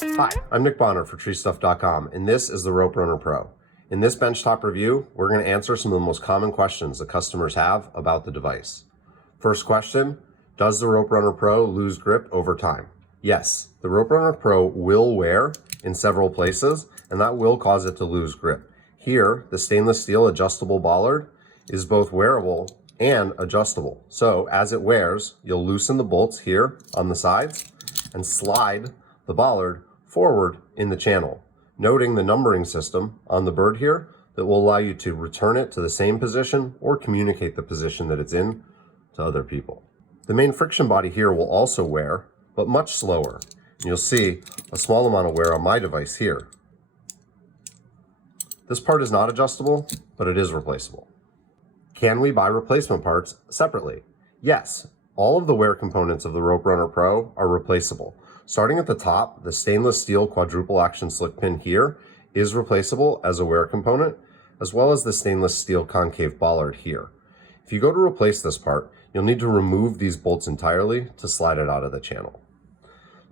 Hi, I'm Nick Bonner for TreeStuff.com, and this is the Rope Runner Pro. In this benchtop review, we're going to answer some of the most common questions that customers have about the device. First question, does the Rope Runner Pro lose grip over time? Yes, the Rope Runner Pro will wear in several places, and that will cause it to lose grip. Here, the stainless steel adjustable bollard is both wearable and adjustable. So as it wears, you'll loosen the bolts here on the sides and slide the bollard forward in the channel, noting the numbering system on the bird here that will allow you to return it to the same position or communicate the position that it's in to other people. The main friction body here will also wear, but much slower. You'll see a small amount of wear on my device here. This part is not adjustable, but it is replaceable. Can we buy replacement parts separately? Yes, all of the wear components of the Rope Runner Pro are replaceable. Starting at the top, the stainless steel quadruple action slick pin here is replaceable as a wear component, as well as the stainless steel concave bollard here. If you go to replace this part, you'll need to remove these bolts entirely to slide it out of the channel.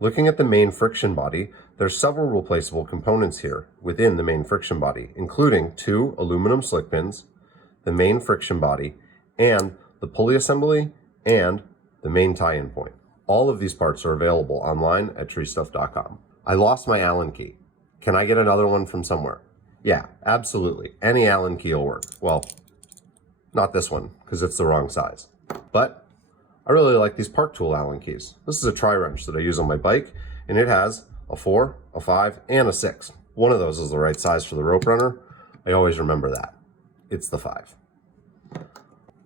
Looking at the main friction body, there's several replaceable components here within the main friction body, including 2 aluminum slick pins, the main friction body, and the pulley assembly, and the main tie-in point. All of these parts are available online at TreeStuff.com. I lost my Allen key. Can I get another one from somewhere? Yeah, absolutely. Any Allen key will work. Well, not this one, because it's the wrong size. But I really like these Park Tool Allen keys. This is a tri-wrench that I use on my bike, and it has a 4, a 5, and a 6. One of those is the right size for the Rope Runner. I always remember that. It's the 5.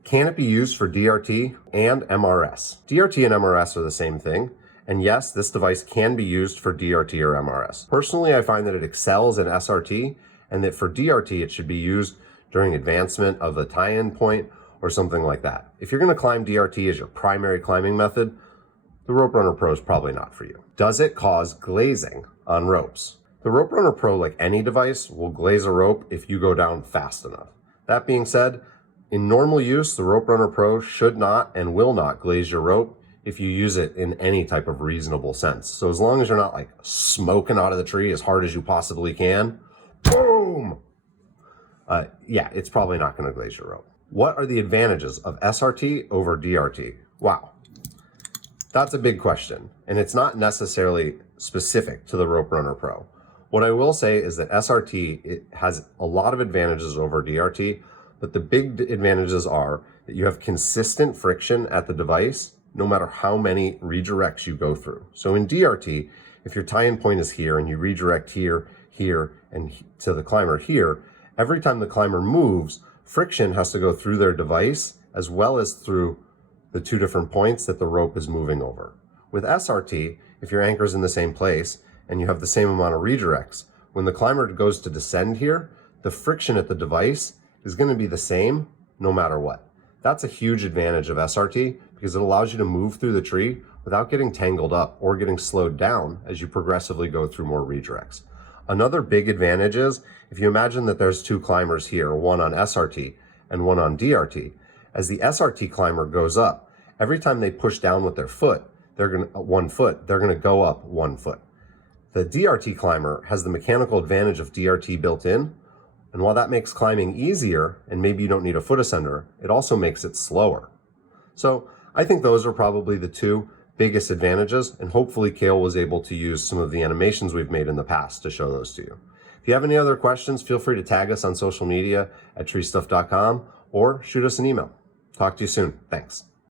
Can it be used for DRT and MRS? DRT and MRS are the same thing, and yes, this device can be used for DRT or MRS. Personally, I find that it excels in SRT, and that for DRT it should be used during advancement of the tie-in point or something like that. If you're going to climb DRT as your primary climbing method, the Rope Runner Pro is probably not for you. Does it cause glazing on ropes? The Rope Runner Pro, like any device, will glaze a rope if you go down fast enough. That being said, in normal use, the Rope Runner Pro should not and will not glaze your rope if you use it in any type of reasonable sense. So as long as you're not like smoking out of the tree as hard as you possibly can, boom! Yeah, it's probably not going to glaze your rope. What are the advantages of SRT over DRT? Wow, that's a big question, and it's not necessarily specific to the Rope Runner Pro. What I will say is that SRT, it has a lot of advantages over DRT, but the big advantages are that you have consistent friction at the device no matter how many redirects you go through. So in DRT, if your tie-in point is here and you redirect here, here, and to the climber here, every time the climber moves, friction has to go through their device as well as through the 2 different points that the rope is moving over. With SRT, if your anchor's in the same place and you have the same amount of redirects, when the climber goes to descend here, the friction at the device is going to be the same no matter what. That's a huge advantage of SRT because it allows you to move through the tree without getting tangled up or getting slowed down as you progressively go through more redirects. Another big advantage is if you imagine that there's 2 climbers here, one on SRT and one on DRT. As the SRT climber goes up, every time they push down with their foot, they're going to go up 1 foot. The DRT climber has the mechanical advantage of DRT built in, and while that makes climbing easier, and maybe you don't need a foot ascender, it also makes it slower. So I think those are probably the 2 biggest advantages, and hopefully Kale was able to use some of the animations we've made in the past to show those to you. If you have any other questions, feel free to tag us on social media at treestuff.com or shoot us an email. Talk to you soon. Thanks.